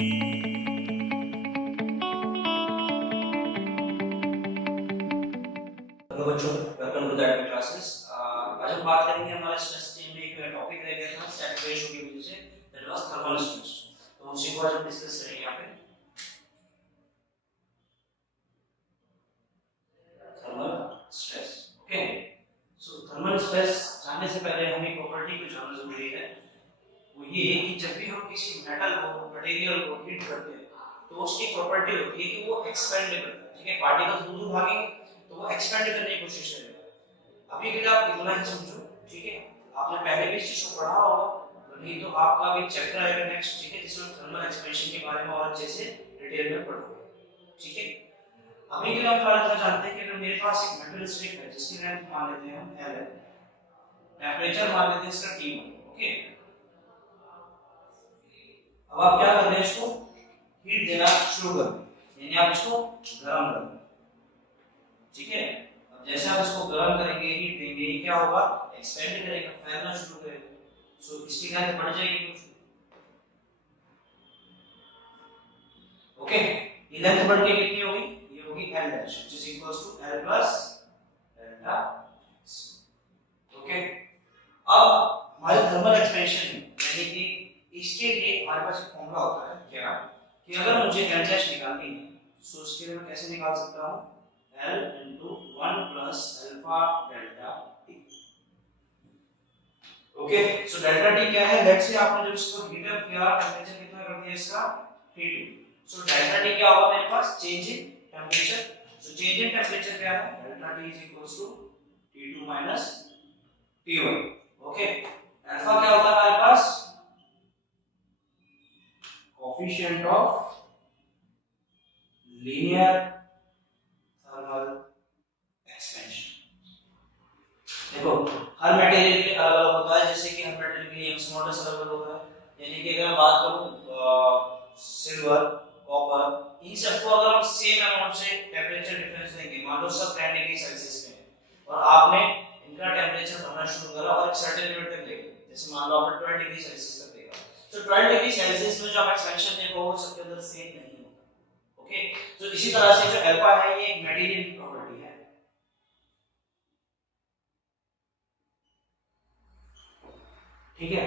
Hello बच्चों, welcome to the admit classes. आज हम बात करेंगे हमारे स्ट्रेस स्ट्रेन में एक टॉपिक रह गया था सैचुरेशन की वजह से, दैट वाज थर्मल स्ट्रेस। तो उसी को आज हम डिस्कस करेंगे यहाँ पे, थर्मल स्ट्रेस। ओके, सो थर्मल स्ट्रेस जानने से पहले हमें प्रॉपर्टी को जानना जरूरी है। वो ये कि जब भी हम किसी मेटल को, मटेरियल को हीट करते हैं तो उसकी प्रॉपर्टी होती है कि वो एक्सपेंड करता है। ठीक है, पार्टिकल्स दूर दूर भागेंगे तो वो एक्सपेंड करने की कोशिश करेगा। अभी के लिए आप इतना ही समझो, ठीक है। आपने पहले भी इस चीज को पढ़ा होगा, तो नहीं तो आपका भी चैप्टर आएगा नेक्स्ट, ठीक है, जिसमें थर्मल एक्सपेंशन के बारे में और अच्छे से डिटेल में पढ़ोगे। ठीक है, अभी के लिए हम फिलहाल इतना जानते हैं कि अगर मेरे पास एक मेटल स्ट्रिप है जिसकी लेंथ मान लेते हैं हम L है, टेंपरेचर मान लेते हैं इसका T1। ओके, अब आप क्या कर रहे हैं, इसको हीट देना शुरू कर दें, यानी आप इसको गर्म कर दें। ठीक है, अब जैसे आप इसको गर्म करेंगे, हीट देंगे, ये क्या होगा, एक्सपेंड करेगा, फैलना शुरू करेगा। सो इसकी लेंथ बढ़ जाएगी कुछ। ओके, ये लेंथ बढ़ के कितनी होगी, ये होगी L dash, which is equals to L plus delta. Okay, अब हमारे थर्मल एक्सपेंशन में, यानी कि इसके लिए हमारे पास एक फॉर्मूला होता है क्या, कि अगर मुझे L डैश निकालनी है तो उसके लिए मैं कैसे निकाल सकता हूं, L into 1 plus alpha delta T। Okay, so delta T क्या है, लेट्स से आपने जब इसको हीट अप किया, टेंपरेचर कितना कर दिया इसका T2। सो डेल्टा T क्या होगा मेरे पास, change in temperature. So change in temperature क्या है, delta T is equals to T2 minus T1। Okay, alpha क्या होता है हमारे पास, coefficient of linear thermal expansion. देखो, हर मटेरियल के लिए अलग अलग होता है, जैसे कि हर मटेरियल के लिए एमिशन मॉडल्स अलग अलग होता है। यानी कि अगर मैं बात करूं सिल्वर, कॉपर, इन सबको अगर हम सेम अमाउंट से टेंपरेचर डिफरेंस देंगे, मान लो सब 10 डिग्री सेल्सियस में, और आपने इनका टेंपरेचर बढ़ना शुरू करा और एक सर्टेन लिमिट तक लेके, जैसे मान लो आपने 12 डिग्री सेल्सियस तक देखा, तो 12 डिग्री सेल्सियस में जो आप एक्सपेंशन देखो वो सबके अंदर सेम नहीं होगा। ओके, तो इसी तरह से जो अल्फा है ये एक मटेरियल की प्रॉपर्टी है। ठीक है,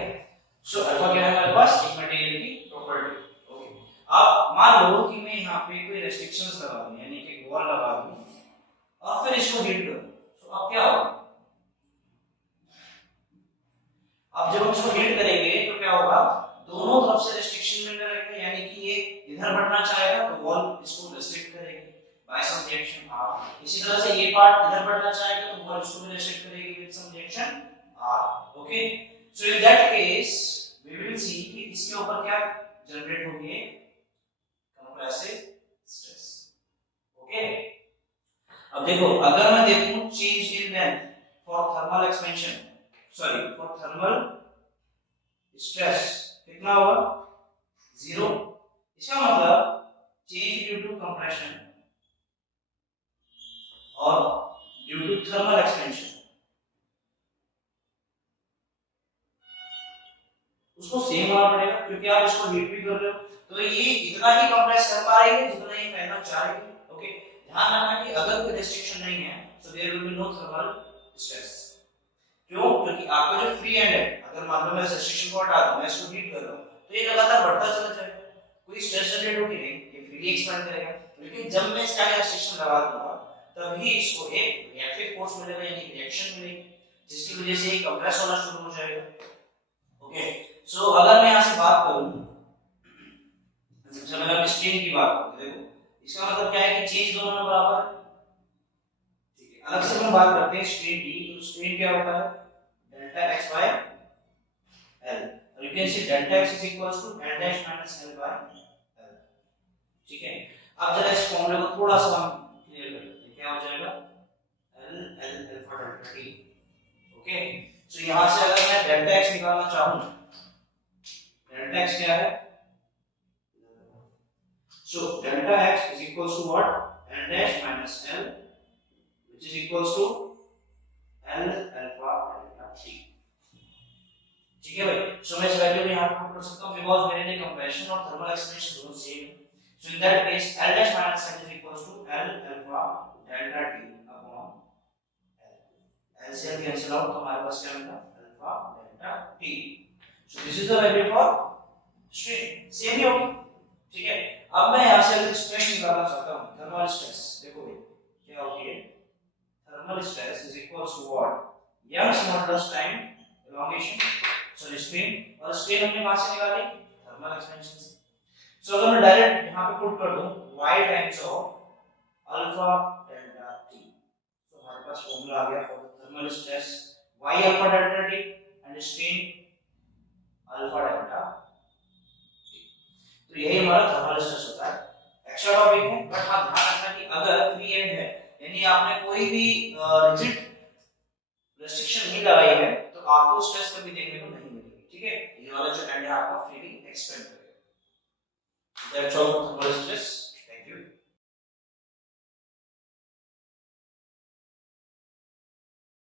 सो अल्फा क्या है हमारे पास, एक मटेरियल की प्रॉपर्टी। ओके, अब मान लो कि मैं यहाँ पे कोई रेस्ट्रिक्शंस लगा दूं, यानी कि वॉल लगा दूं और फिर इसको हीट करूं, तो अब क्या होगा, अब जब हम इसको हीट करेंगे तो क्या होगा, दोनों तरफ से रेस्ट्रिक्शन मिल रहेगा, यानी कि ये इधर बढ़ना चाहेगा तो वॉल इसको रेस्ट्रिक्ट करेगी बाय सम रिएक्शन R। इसी तरह से ये पार्ट इधर बढ़ना चाहेगा तो वॉल इसको भी रेस्ट्रिक्ट करेगी with some reaction R। Okay, so in that case we will see कि इसके ऊपर क्या जनरेट होगी, कंप्रेसिव स्ट्रेस। ओके, अब देखो, अगर मैं देखूं change in length for thermal expansion, sorry for thermal stress कितना होगा, 0। इसका मतलब चेंज ड्यू टू कंप्रेशन और ड्यू टू थर्मल एक्सपेंशन, उसको सेम होना पड़ेगा, क्योंकि आप इसको हीट भी कर रहे हो तो ये इतना ही कंप्रेस कर पाएंगे जितना ये फैलना चाहेगी। ओके, ध्यान रखना कि अगर कोई रेस्ट्रिक्शन नहीं है तो there will be no thermal stress. क्यों, क्योंकि आपका जो फ्री एंड है, अगर मान लो मैं रेस्ट्रिक्शन को हटा दूं, मैं इसको हीट कर रहा हूं, तो ये लगातार बढ़ता चला जाएगा, कोई स्ट्रेस जनरेट होगी नहीं, ये फ्रीली एक्सपेंड करेगा। लेकिन जब मैं इसका रेस्ट्रिक्शन लगा दूंगा तभी इसको एक रिएक्टिव फोर्स मिलेगा, यानी रिएक्शन मिलेगी, जिसकी वजह से ये कंप्रेस होना शुरू हो जाएगा। ओके, सो अगर मैं यहां से बात करूं, जब अगर स्ट्रेन की बात करूं, देखो इसका मतलब क्या है कि चेंज दोनों में बराबर है। ठीक है, अलग से हम बात करते हैं स्ट्रेन की, तो स्ट्रेन क्या होता है, डेल्टा x by l, और you can see delta x is equals to l dash minus l by l। ठीक है, अब जरा इस फॉर्मूले को थोड़ा सा हम क्लियर कर लेते हैं, क्या हो जाएगा, l l alpha delta t। Okay, so यहां से अगर मैं डेल्टा x निकालना चाहूं, डेल्टा x क्या है, so delta x is equals to what, l dash minus l, which is equals to l alpha delta t। ठीक ठीक है भाई। सो मैं इस वैल्यू में यहां पे पुट कर सकता हूं बिकॉज़ मेरे लिए कंप्रेशन और थर्मल एक्सपेंशन दोनों सेम है। So in that case L dash minus H is equals to L alpha delta T upon L। LCL cancel out तो हमारे पास क्या मिला alpha delta T। So this is the value for strain, same ही होगी। ठीक है, अब मैं यहां से अगर स्ट्रेन निकालना चाहता हूं थर्मल स्ट्रेस, देखो भाई क्या होगी है thermal stress is equals to what Young's modulus time elongation sorry strain, और strain हमने कहां से निकाली thermal expansion से। सो अगर मैं डायरेक्ट यहां पे पुट कर दूं y times of alpha delta t, तो हमारे पास फार्मूला आ गया for thermal stress y alpha delta t and strain alpha delta t। तो यही हमारा thermal stress होता है। एक्स्ट्रा टॉपिक है बट हाँ ध्यान रखना कि अगर फ्री एंड है यानी आपने कोई भी रिजिड रेस्ट्रिक्शन नहीं लगाई है तो आपको स्ट्रेस कभी देखने को नहीं मिलेगी। ठीक है, ये वाला जो एंड है आपका फ्रीली एक्सपेंड करेगा। That's all for thermal stress.